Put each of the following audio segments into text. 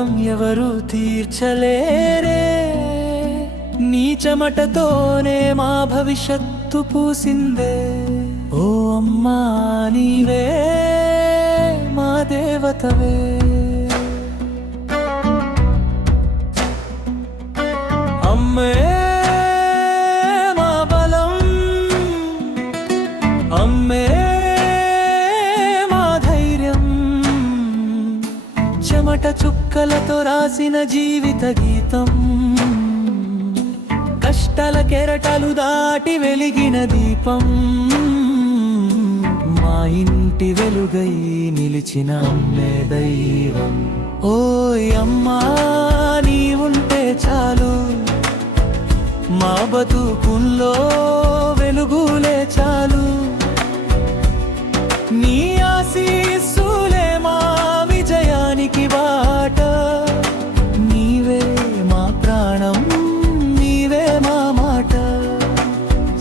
రుణం ఎవరు తీర్చలేరే. నీ చెమటతోనే మా భవిష్యత్తు పూసిందే. ఓ అమ్మా నీవే మా దేవతవే. అమ్మే మా బలం, అమ్మే మా ధైర్యం. చెమట చుక్కలతో రాసిన జీవిత గీతం. కష్టాల కెరటాలు దాటి వెలిగిన దీపం. మా ఇంటి వెలుగై నిలిచిన అమ్మే దైవం. ఓయ్ అమ్మా నీవుంటే చాలు, మా బతుకుల్లో వెలుగులే చాలు. నీ ఆశీస్సులే మా విజయానికి బాట. నీవే మా ప్రాణం, నీవే మా మాట.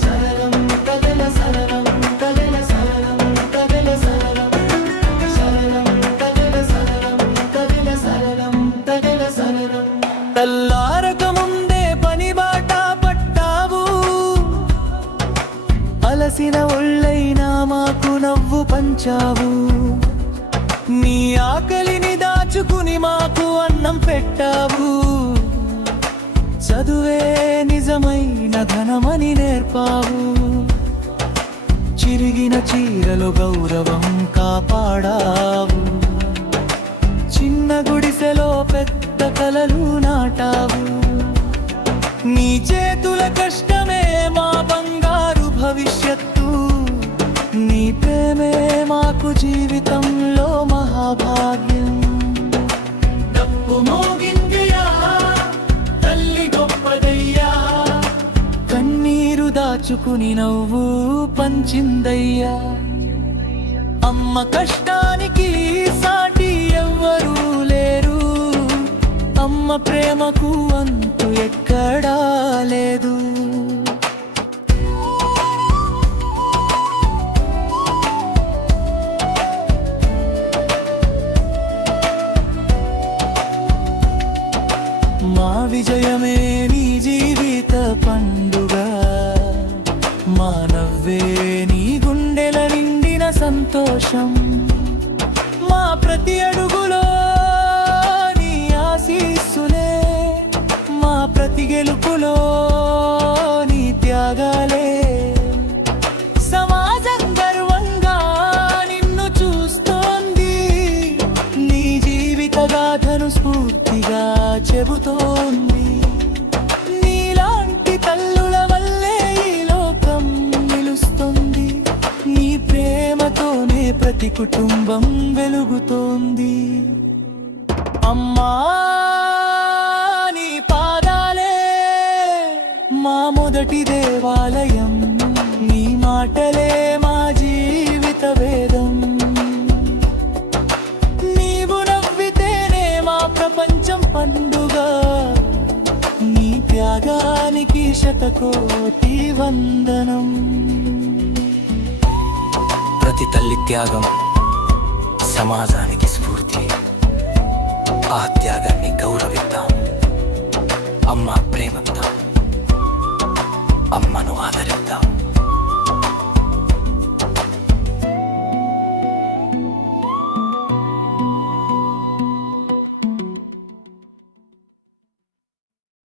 సరళం కదల సరళం కదల సరళం కదల సరళం, సరళం కదల సరళం కదల సరళం కదల సరళం. తెల్లారక ముందే పని బాట పట్టావు. అలసిన ఒళ్ళైనా మాకు నవ్వు పంచావు. నీ ఆకలిని దాచుకుని మాకు అన్నం పెట్టావు. చదువే నిజమైన ధనమని నేర్పావు. చిరిగిన చీరలో గౌరవం కాపాడావు. చిన్న గుడిసెలో పెద్ద కలలు నాటావు. నీ చేతుల కష్టమే మా బంగారు భవిష్యత్తు. నీ ప్రేమే మాకు జీవితంలో మహాభాగ్యం. డప్పు మోగిందయ్యా, తల్లి గొప్పదయ్యా. కన్నీరు దాచుకుని నవ్వు పంచిందయ్యా. అమ్మ కష్టానికి సాటి ఎవ్వరూ లేరు. అమ్మ ప్రేమకు అంతు ఎక్కడా లేదు. మా విజయమే నీ జీవిత పండుగ. మా నవ్వే నీ గుండెల నిండిన సంతోషం. మా ప్రతి అడుగులో నీ ఆశీస్సులే. మా ప్రతి గెలుపులో నీ త్యాగాలే. సమాజం గర్వంగా నిన్ను చూస్తోంది. నీ జీవిత గాథను స్ఫూర్తిగా చెబుతోంది. నీలాంటి తల్లుల వల్లే ఈ లోకం నిలుస్తుంది. నీ ప్రేమతోనే ప్రతి కుటుంబం వెలుగుతోంది. అమ్మా నీ పాదాలే మా మొదటి దేవాలయం. నీ మాటలే మా జీవిత వేదం. నీవు నవ్వితేనే మా ప్రపంచం పండుగ. నీ త్యాగానికి శతకోటి వందనం. ప్రతి తల్లి త్యాగం సమాజానికి స్ఫూర్తి. ఆ త్యాగాన్ని గౌరవిద్దాం. అమ్మ ప్రేమిద్దాం. అమ్మను ఆదరిద్దాం.